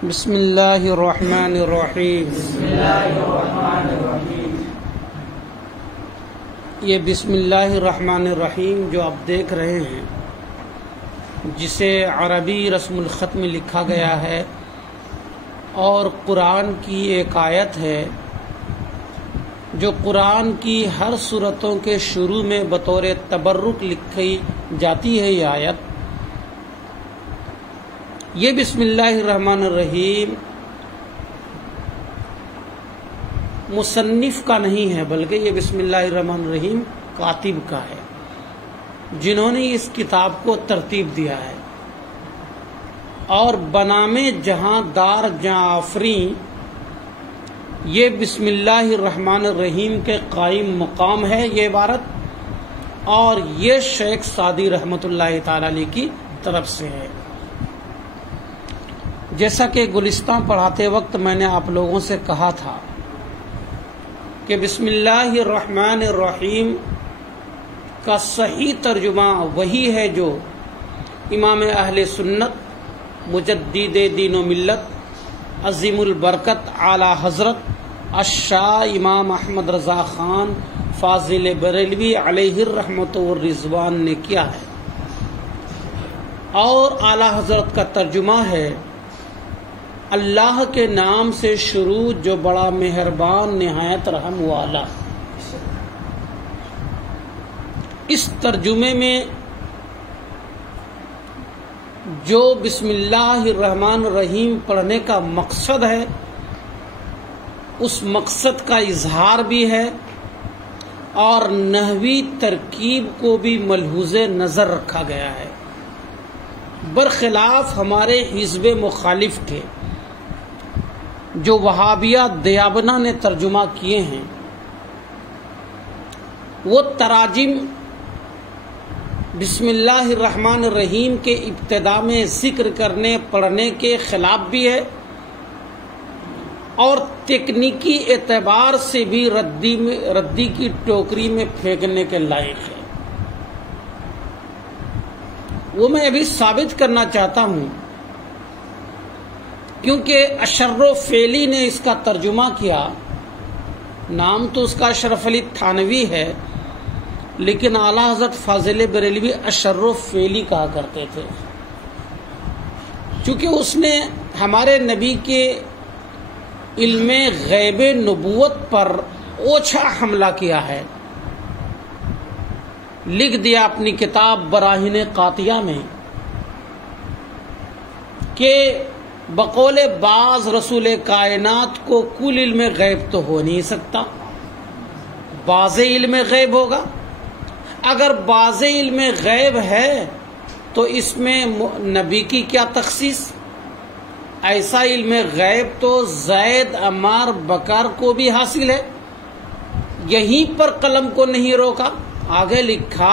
بسم اللہ الرحمن الرحیم۔ یہ بسم اللہ الرحمن الرحیم جو آپ دیکھ رہے ہیں، جسے عربی رسم الخط میں لکھا گیا ہے اور قرآن کی ایک آیت ہے جو قرآن کی ہر سورتوں کے شروع میں بطور تبرک لکھی جاتی ہے۔ یہ آیت، یہ بسم اللہ الرحمن الرحیم مصنف کا نہیں ہے، بلکہ یہ بسم اللہ الرحمن الرحیم کاتب کا ہے، جنہوں نے اس کتاب کو ترتیب دیا ہے۔ اور بنام جہاں دار جہاں آفریں، یہ بسم اللہ الرحمن الرحیم کے قائم مقام ہے یہ عبارت، اور یہ شیخ سعدی رحمۃ اللہ تعالی علیہ کی طرف سے ہے۔ جیسا کہ گلستان پڑھاتے وقت میں نے آپ لوگوں سے کہا تھا کہ بسم اللہ الرحمن الرحیم کا صحیح ترجمہ وہی ہے جو امام اہل سنت، مجدد دین و ملت، عظیم البرکت اعلی حضرت الشاہ امام احمد رضا خان فاضل بریلوی علیہ الرحمت والرضوان نے کیا ہے، اور اعلی حضرت کا ترجمہ ہے اللہ کے نام سے شروع جو بڑا مہربان نہایت رحم والا۔ اس ترجمے میں جو بسم اللہ الرحمن الرحیم پڑھنے کا مقصد ہے، اس مقصد کا اظہار بھی ہے، اور نحوی ترکیب کو بھی ملحوظ نظر رکھا گیا ہے، برخلاف ہمارے حزب مخالف کے جو وہابیہ دیابنا نے ترجمہ کیے ہیں۔ وہ تراجم بسم اللہ الرحمن الرحیم کے ابتدا میں ذکر کرنے پڑھنے کے خلاف بھی ہے، اور تکنیکی اعتبار سے بھی ردی کی ٹوکری میں پھینکنے کے لائق ہے۔ وہ میں ابھی ثابت کرنا چاہتا ہوں، کیونکہ اشرف فعلی نے اس کا ترجمہ کیا۔ نام تو اس کا اشرف علی تھانوی ہے، لیکن اعلیٰ حضرت فاضل بریلوی اشرف فعلی کہا کرتے تھے، چونکہ اس نے ہمارے نبی کے علم غیب نبوت پر اوچھا حملہ کیا ہے۔ لکھ دیا اپنی کتاب براہین قاطعہ میں کہ بقول بعض رسول کائنات کو کل علم غیب تو ہو نہیں سکتا، بعض علم غیب ہوگا۔ اگر بعض علم غیب ہے تو اس میں نبی کی کیا تخصیص؟ ایسا علم غیب تو زید، عمار، بکر کو بھی حاصل ہے۔ یہیں پر قلم کو نہیں روکا، آگے لکھا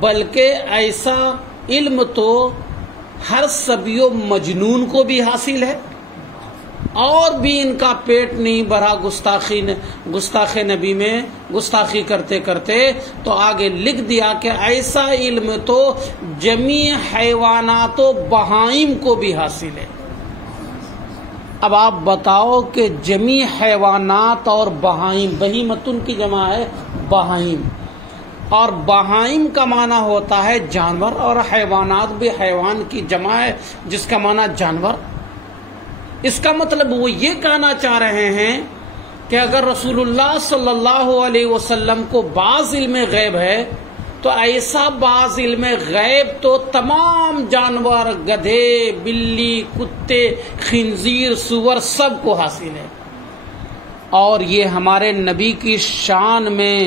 بلکہ ایسا علم تو ہر صبی و مجنون کو بھی حاصل ہے، اور بھی ان کا پیٹ نہیں بھرا گستاخ نبی میں گستاخی کرتے کرتے، تو آگے لکھ دیا کہ ایسا علم تو جمیع حیوانات و بہائم کو بھی حاصل ہے۔ اب آپ بتاؤ کہ جمیع حیوانات اور بہائم، بہیمتن کی جمع ہے بہائم، اور بہائم کا معنی ہوتا ہے جانور، اور حیوانات بھی حیوان کی جمع ہے جس کا معنی جانور۔ اس کا مطلب وہ یہ کہنا چاہ رہے ہیں کہ اگر رسول اللہ صلی اللہ علیہ وسلم کو بعض علم غیب ہے تو ایسا بعض علم غیب تو تمام جانور، گدھے، بلی، کتے، خنزیر، سور سب کو حاصل ہے، اور یہ ہمارے نبی کی شان میں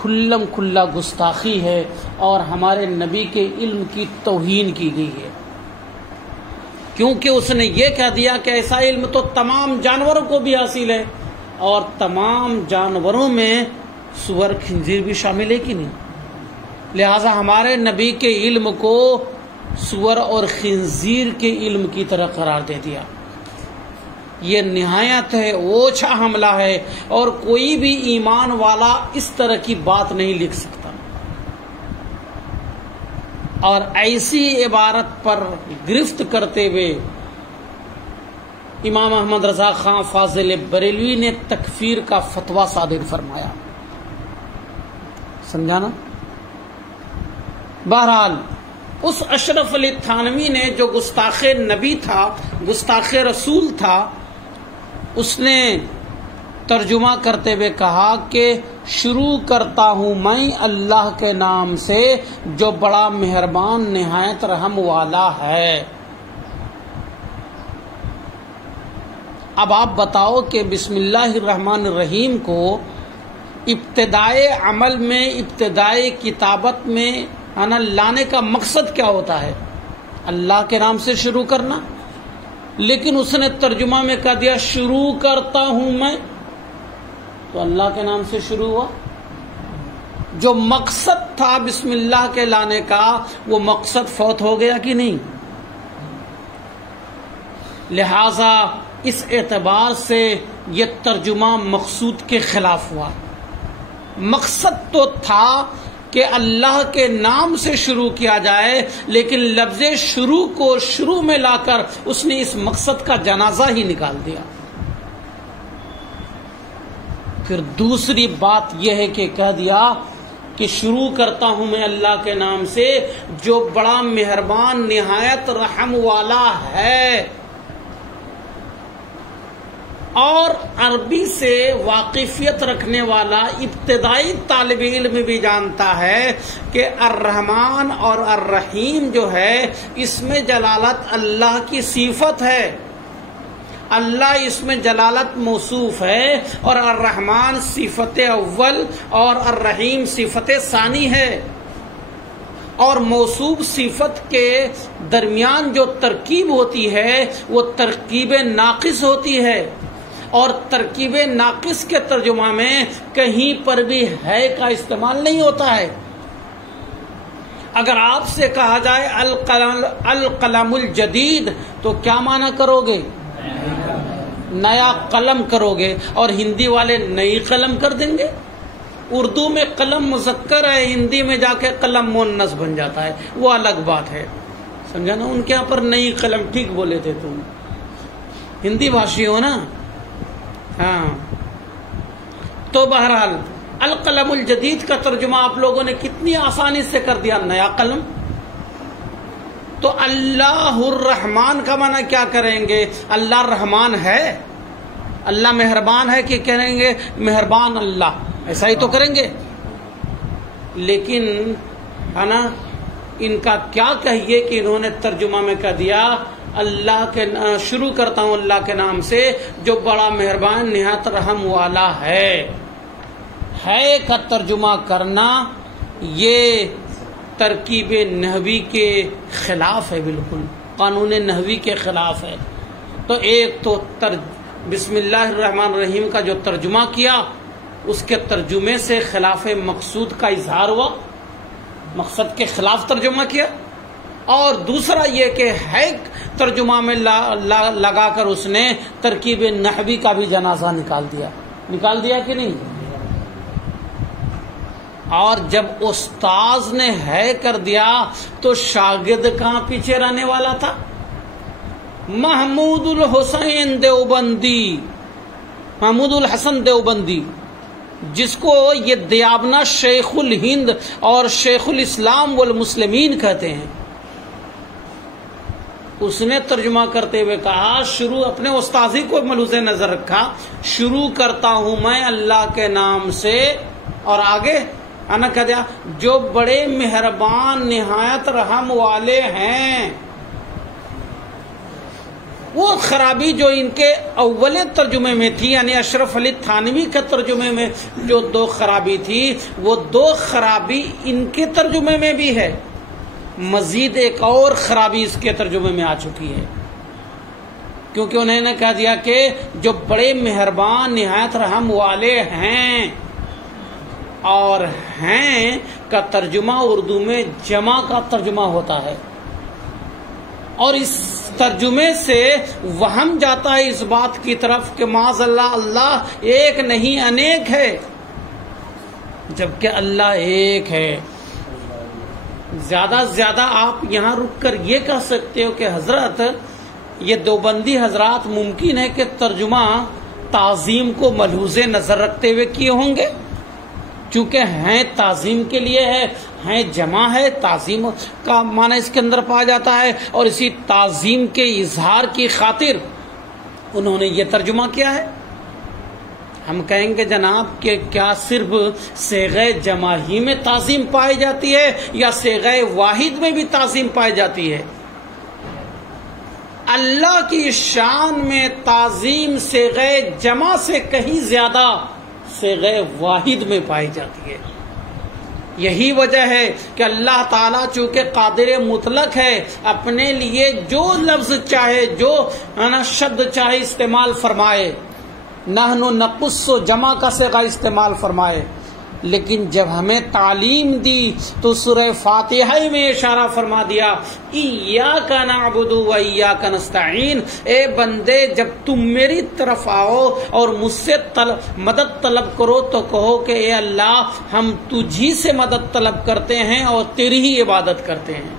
کھلم کھلا گستاخی ہے، اور ہمارے نبی کے علم کی توہین کی گئی ہے، کیونکہ اس نے یہ کہہ دیا کہ ایسا علم تو تمام جانوروں کو بھی حاصل ہے، اور تمام جانوروں میں سور، خنزیر بھی شامل ہے کہ نہیں؟ لہذا ہمارے نبی کے علم کو سور اور خنزیر کے علم کی طرح قرار دے دیا۔ یہ نہایت ہے اوچھا حملہ ہے، اور کوئی بھی ایمان والا اس طرح کی بات نہیں لکھ سکتا۔ اور ایسی عبارت پر گرفت کرتے ہوئے امام احمد رضا خان فاضل بریلوی نے تکفیر کا فتویٰ صادر فرمایا. سمجھانا. بہرحال اس اشرف علی تھانوی نے جو گستاخ نبی تھا، گستاخ رسول تھا، اس نے ترجمہ کرتے ہوئے کہا کہ شروع کرتا ہوں میں اللہ کے نام سے جو بڑا مہربان نہایت رحم والا ہے. اب آپ بتاؤ کہ بسم اللہ الرحمن الرحیم کو ابتدائے عمل میں، ابتدائے کتابت میں لانے کا مقصد کیا ہوتا ہے؟ اللہ کے نام سے شروع کرنا. لیکن اس نے ترجمہ میں کہہ دیا شروع کرتا ہوں میں، تو اللہ کے نام سے شروع ہوا. جو مقصد تھا بسم اللہ کے لانے کا وہ مقصد فوت ہو گیا کہ نہیں؟ لہذا اس اعتبار سے یہ ترجمہ مقصود کے خلاف ہوا. مقصد تو تھا کہ اللہ کے نام سے شروع کیا جائے، لیکن لفظ شروع کو شروع میں لا کر اس نے اس مقصد کا جنازہ ہی نکال دیا. پھر دوسری بات یہ ہے کہ کہہ دیا کہ شروع کرتا ہوں میں اللہ کے نام سے جو بڑا مہربان نہایت رحم والا ہے. اور عربی سے واقفیت رکھنے والا ابتدائی طالب علم بھی جانتا ہے کہ الرحمن اور الرحیم جو ہے اس میں جلالت اللہ کی صفت ہے. اللہ اس میں جلالت موصوف ہے اور الرحمن صفت اول اور الرحیم صفت ثانی ہے. اور موصوف صفت کے درمیان جو ترکیب ہوتی ہے وہ ترکیب ناقص ہوتی ہے، اور ترکیب ناقص کے ترجمہ میں کہیں پر بھی ہے کا استعمال نہیں ہوتا ہے. اگر آپ سے کہا جائے القلم الجدید تو کیا معنی کرو گے؟ نیا قلم کرو گے، اور ہندی والے نئی قلم کر دیں گے. اردو میں قلم مذکر ہے، ہندی میں جا کے قلم مؤنث بن جاتا ہے، وہ الگ بات ہے. سمجھا نا؟ ان کے یہاں پر نئی قلم، ٹھیک بولے تھے تم، ہندی بھاشی ہو نا. ہاں، تو بہرحال القلم الجدید کا ترجمہ آپ لوگوں نے کتنی آسانی سے کر دیا، نیا قلم. تو اللہ الرحمن کا معنی کیا کریں گے؟ اللہ رحمان ہے، اللہ مہربان ہے کہ کریں گے مہربان اللہ، ایسا ہی تو کریں گے. لیکن ہے نا، ان کا کیا کہیے کہ انہوں نے ترجمہ میں کہہ دیا اللہ کے شروع کرتا ہوں اللہ کے نام سے جو بڑا مہربان نہایت رحم والا ہے کا ترجمہ کرنا یہ ترکیب نحوی کے خلاف ہے، بالکل قانون نحوی کے خلاف ہے. تو ایک تو بسم اللہ الرحمن الرحیم کا جو ترجمہ کیا اس کے ترجمے سے خلاف مقصود کا اظہار ہوا، مقصد کے خلاف ترجمہ کیا. اور دوسرا یہ کہ ہے ترجمہ میں لگا کر اس نے ترکیب نحوی کا بھی جنازہ نکال دیا کہ نہیں؟ اور جب استاذ نے ہے کر دیا تو شاگرد کہاں پیچھے رہنے والا تھا؟ محمود الحسن دیوبندی، جس کو یہ دیابنا شیخ الہند اور شیخ الاسلام والمسلمین کہتے ہیں، اس نے ترجمہ کرتے ہوئے کہا، شروع اپنے استاذی کو ملوز نظر رکھا، شروع کرتا ہوں میں اللہ کے نام سے، اور آگے انا کہہ دیا جو بڑے مہربان نہایت رحم والے ہیں. وہ خرابی جو ان کے اول ترجمے میں تھی، یعنی اشرف علی تھانوی کے ترجمے میں جو دو خرابی تھی، وہ دو خرابی ان کے ترجمے میں بھی ہے. مزید ایک اور خرابی اس کے ترجمے میں آ چکی ہے، کیونکہ انہوں نے کہہ دیا کہ جو بڑے مہربان نہایت رحم والے ہیں، اور ہیں کا ترجمہ اردو میں جمع کا ترجمہ ہوتا ہے، اور اس ترجمے سے وہم جاتا ہے اس بات کی طرف کہ معاذ اللہ اللہ ایک نہیں انیک ہے، جبکہ اللہ ایک ہے. زیادہ سے زیادہ آپ یہاں رک کر یہ کہہ سکتے ہو کہ حضرت یہ دیوبندی حضرات ممکن ہے کہ ترجمہ تعظیم کو ملحوظ نظر رکھتے ہوئے کیے ہوں گے، چونکہ ہیں تعظیم کے لیے ہے، ہیں جمع ہے، تعظیم کا معنی اس کے اندر پایا جاتا ہے، اور اسی تعظیم کے اظہار کی خاطر انہوں نے یہ ترجمہ کیا ہے۔ ہم کہیں گے جناب کہ کیا صرف صیغہ جمع ہی میں تعظیم پائی جاتی ہے یا صیغہ واحد میں بھی تعظیم پائی جاتی ہے؟ اللہ کی شان میں تعظیم صیغہ جمع سے کہیں زیادہ صیغہ واحد میں پائی جاتی ہے۔ یہی وجہ ہے کہ اللہ تعالیٰ چونکہ قادر مطلق ہے، اپنے لیے جو لفظ چاہے، جو شبد چاہے استعمال فرمائے، نحن نقص جمع کا صیغہ استعمال فرمائے، لیکن جب ہمیں تعلیم دی تو سورہ فاتحہ میں اشارہ فرما دیا ایاک نعبد و ایاک نستعین، اے بندے جب تم میری طرف آؤ اور مجھ سے مدد طلب کرو تو کہو کہ اے اللہ ہم تجھی سے مدد طلب کرتے ہیں اور تیری ہی عبادت کرتے ہیں۔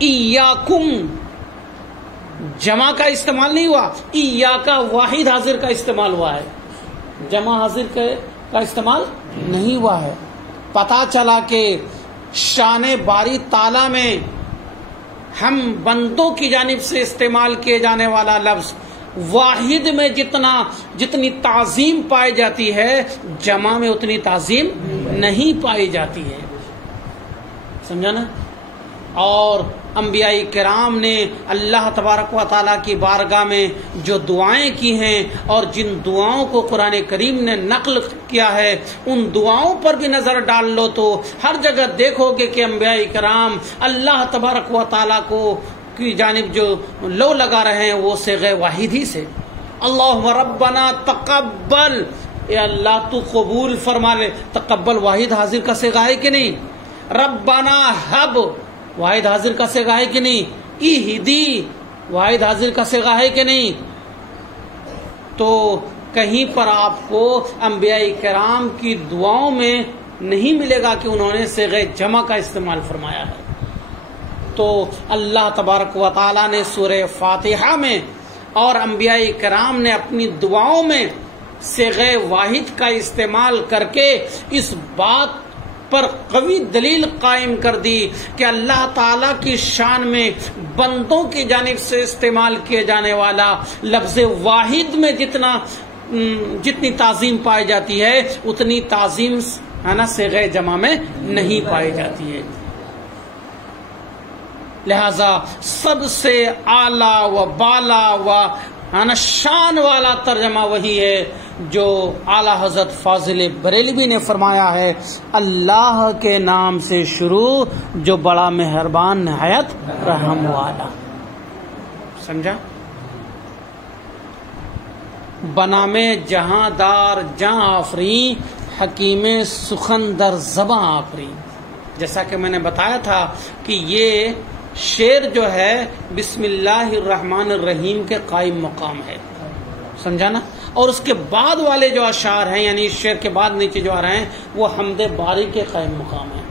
ایاکم جمع کا استعمال نہیں ہوا، ایاک واحد حاضر کا استعمال ہوا ہے، جمع حاضر کا استعمال نہیں ہوا ہے۔ پتہ چلا کہ شان باری تعالیٰ میں ہم بندوں کی جانب سے استعمال کیے جانے والا لفظ واحد میں جتنی تعظیم پائی جاتی ہے، جمع میں اتنی تعظیم نہیں پائی جاتی ہے، سمجھا نا؟ اور انبیاء کرام نے اللہ تبارک و تعالیٰ کی بارگاہ میں جو دعائیں کی ہیں اور جن دعاؤں کو قرآن کریم نے نقل کیا ہے، ان دعاؤں پر بھی نظر ڈال لو تو ہر جگہ دیکھو گے کہ انبیاء کرام اللہ تبارک و تعالیٰ کو کی جانب جو لو لگا رہے ہیں وہ صیغہ واحد ہی سے، اللہم ربنا تقبل، اے اللہ تو قبول فرما لے۔ تقبل واحد حاضر کا صیغہ ہے کہ نہیں؟ ربنا حب واحد حاضر کا صیغہ ہے کہ نہیں؟ اہدی واحد حاضر کا صیغہ ہے کہ نہیں؟ تو کہیں پر آپ کو انبیاء کرام کی دعاؤں میں نہیں ملے گا کہ انہوں نے صیغہ جمع کا استعمال فرمایا ہے۔ تو اللہ تبارک و تعالیٰ نے سورہ فاتحہ میں اور انبیاء کرام نے اپنی دعاؤں میں صیغہ واحد کا استعمال کر کے اس بات پر قوی دلیل قائم کر دی کہ اللہ تعالیٰ کی شان میں بندوں کی جانب سے استعمال کیے جانے والا لفظ واحد میں جتنی تعظیم پائی جاتی ہے اتنی تعظیم صیغہ جمع میں نہیں پائی جاتی ہے۔ لہذا سب سے اعلیٰ و بالا و شان والا ترجمہ وہی ہے جو اعلیٰ حضرت فاضل بریلوی نے فرمایا ہے، اللہ کے نام سے شروع جو بڑا مہربان نہایت رحم والا۔ سمجھا؟ بنام جہاں دار جہاں آفری، حکیم سخن در زباں آفری۔ جیسا کہ میں نے بتایا تھا کہ یہ شعر جو ہے بسم اللہ الرحمن الرحیم کے قائم مقام ہے، سمجھا نا؟ اور اس کے بعد والے جو اشعار ہیں، یعنی اس شعر کے بعد نیچے جو آ رہے ہیں، وہ حمد باری کے قائم مقام ہیں۔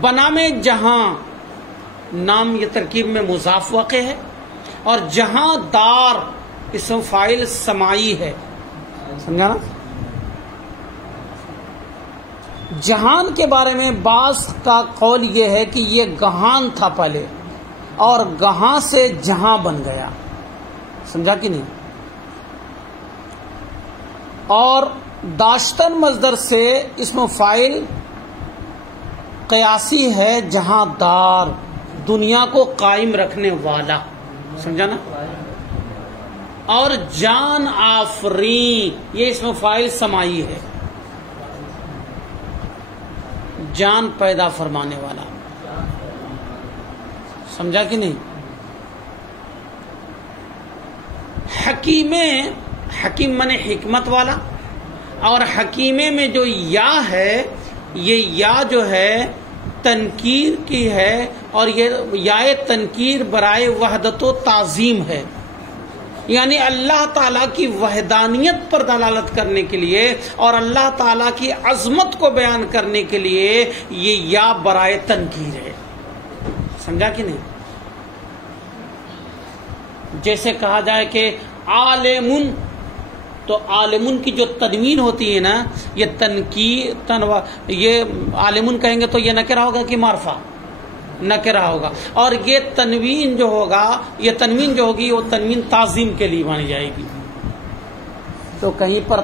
بنام جہاں، نام یہ ترکیب میں مضاف واقع ہے، اور جہاں دار اسم فاعل سمائی ہے، سمجھا نا؟ جہان کے بارے میں بعض کا قول یہ ہے کہ یہ گہان تھا پہلے اور گہاں سے جہاں بن گیا، سمجھا کہ نہیں؟ اور داشتن مصدر سے اسم فاعل قیاسی ہے، جہاں دار دنیا کو قائم رکھنے والا، سمجھا نا؟ اور جان آفرین یہ اسم فاعل سمائی ہے، جان پیدا فرمانے والا، سمجھا کہ نہیں؟ حکیم منے حکمت والا، اور حکیمے میں جو یا ہے، یہ یا جو ہے تنکیر کی ہے، اور یہ یا تنکیر برائے وحدت و تعظیم ہے، یعنی اللہ تعالیٰ کی وحدانیت پر دلالت کرنے کے لیے اور اللہ تعالیٰ کی عظمت کو بیان کرنے کے لیے یہ یا برائے تنکیر ہے، سمجھا کہ نہیں؟ جیسے کہا جائے کہ عالمن، تو عالمن کی جو تنوین ہوتی ہے نا، یہ عالمن کہیں گے تو یہ نکرہ ہوگا کہ معرفہ؟ نکرہ ہوگا. اور یہ تنوین جو ہوگا، یہ تنوین جو ہوگی وہ تنوین تعظیم کے لیے مانی جائے گی. تو کہیں پر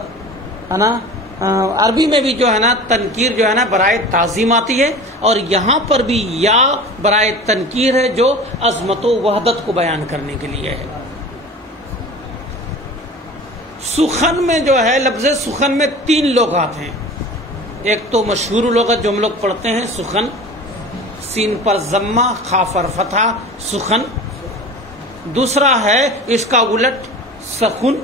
ہے نا عربی میں بھی جو ہے نا تنکیر جو ہے نا برائے تعظیم آتی ہے، اور یہاں پر بھی یا برائے تنکیر ہے جو عظمت و وحدت کو بیان کرنے کے لیے ہے. سخن میں جو ہے لفظ سخن میں 3 لغات ہیں. ایک تو مشہور لغت جو ہم لوگ پڑھتے ہیں سخن، سین پر ضمہ خاء پر فتحہ سخن. دوسرا ہے اس کا الٹ سخن.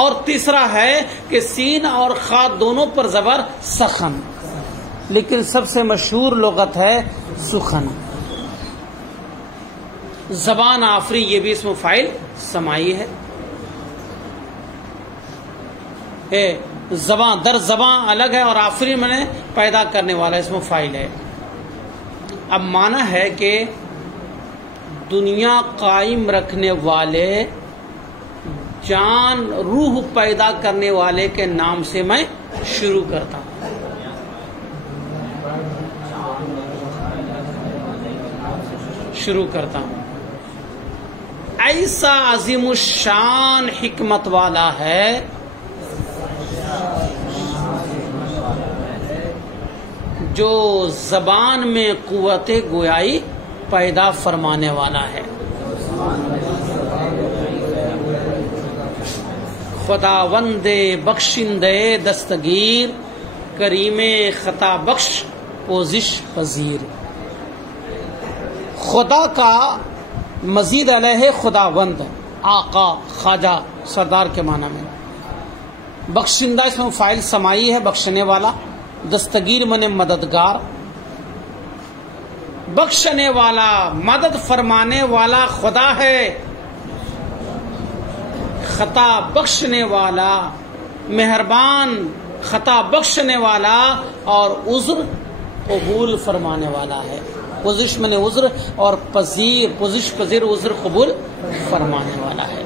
اور تیسرا ہے کہ سین اور خاء دونوں پر زبر سخن. لیکن سب سے مشہور لغت ہے سخن. زبان آفری یہ بھی اسم فاعل سمائی ہے. زبان در زبان الگ ہے اور آفری میں نے پیدا کرنے والا اسم فاعل ہے. اب مانا ہے کہ دنیا قائم رکھنے والے، جان روح پیدا کرنے والے کے نام سے میں شروع کرتا ہوں. ایسا عظیم الشان حکمت والا ہے جو زبان میں قوت گویائی پیدا فرمانے والا ہے. خداوند بخشندے دستگیر، کریم خطا بخش پوزش پذیر. خدا کا مزید علیہ خداوند، آقا، خواجہ، سردار کے معنی میں. بخشندہ اس میں فاعل سمائی ہے، بخشنے والا. دستگیر من مددگار، بخشنے والا، مدد فرمانے والا خدا ہے. خطا بخشنے والا، مہربان، خطا بخشنے والا اور عذر قبول فرمانے والا ہے. پوزش من عذر اور پذیر، پوزش پذیر عذر قبول فرمانے والا ہے.